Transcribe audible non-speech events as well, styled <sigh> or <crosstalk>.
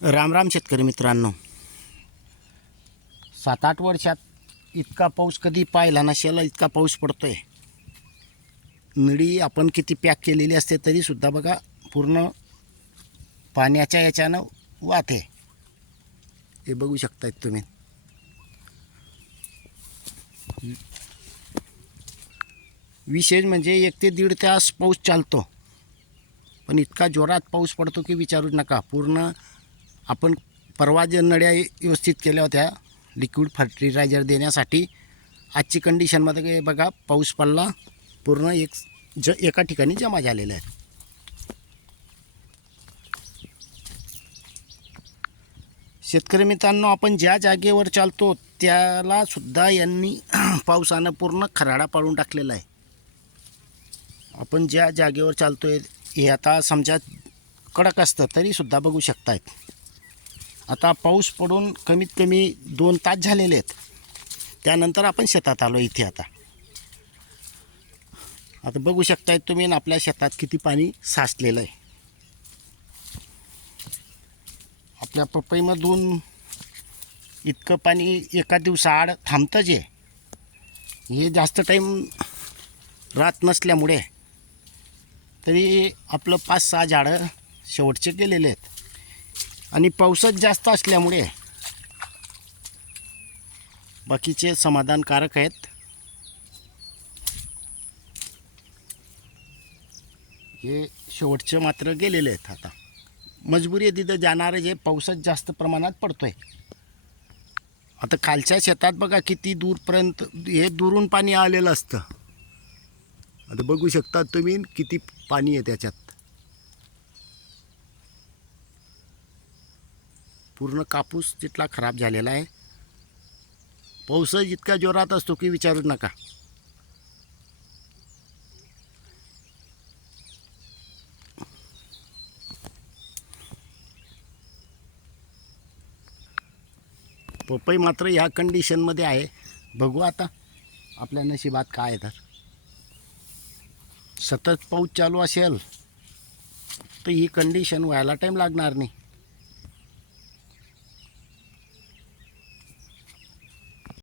राम राम शेतकरी मित्रांनो. सात आठ वर्षात इतका पाऊस कधी पाहिला नसेल इतका पाऊस पडतोय. मिडी आपण किती पॅक केलेली असते तरीसुद्धा बघा पूर्ण पाण्याच्या याच्यानं वाहते हे बघू शकतायत तुम्ही. विशेष म्हणजे एक ते दीड तास पाऊस चालतो. पण इतका जोरात पाऊस पडतो की विचारूच नका. पूर्ण आपण परवा ज्या नळ्या व्यवस्थित केल्या होत्या लिक्विड फर्टिलायझर देण्यासाठी आजची कंडिशनमध्ये बघा पाऊस पडला पूर्ण एक ज एका ठिकाणी जमा झालेला आहे. शेतकरी मित्रांनो आपण ज्या जागेवर चालतो त्याला सुद्धा यांनी <clears throat> पावसानं पूर्ण खराडा पाडून टाकलेला आहे. आपण ज्या जागेवर चालतोय हे आता समजा कडक असतं तरीसुद्धा बघू शकतायत. आता पाऊस पडून कमीत कमी दोन तास झालेले आहेत. त्यानंतर आपण शेतात आलो इथे आता. आता बघू शकताय तुम्ही आपल्या शेतात किती पाणी साचलेलं आहे. आपल्या पपईमधून इतकं पाणी एका दिवसाआड थांबतं जे. हे जास्त टाईम राहत नसल्यामुळे तरी आपलं पाच सहा झाडं शेवटचे गेलेले आहेत. आणि पावसच जास्त असल्यामुळे बाकीचे समाधानकारक आहेत. हे शेवटचे मात्र गेलेले आहेत आता. मजबुरी आहे तिथं जाणारे जे पावसात जास्त प्रमाणात पडतोय. आता खालच्या शेतात बघा किती दूरपर्यंत हे दुरून पाणी आलेलं असतं. आता बघू शकता तुम्ही किती पाणी आहे त्याच्यात. पूर्ण कापूस तिथला खराब झालेला आहे. पाऊसही इतका जोरात असतो की विचारूच नका. पपई मात्र ह्या कंडिशनमध्ये आहे. बघू आता आपल्या नशिबात काय आहे तर. सतत पाऊस चालू असेल तर ही कंडिशन व्हायला टाईम लागणार नाही.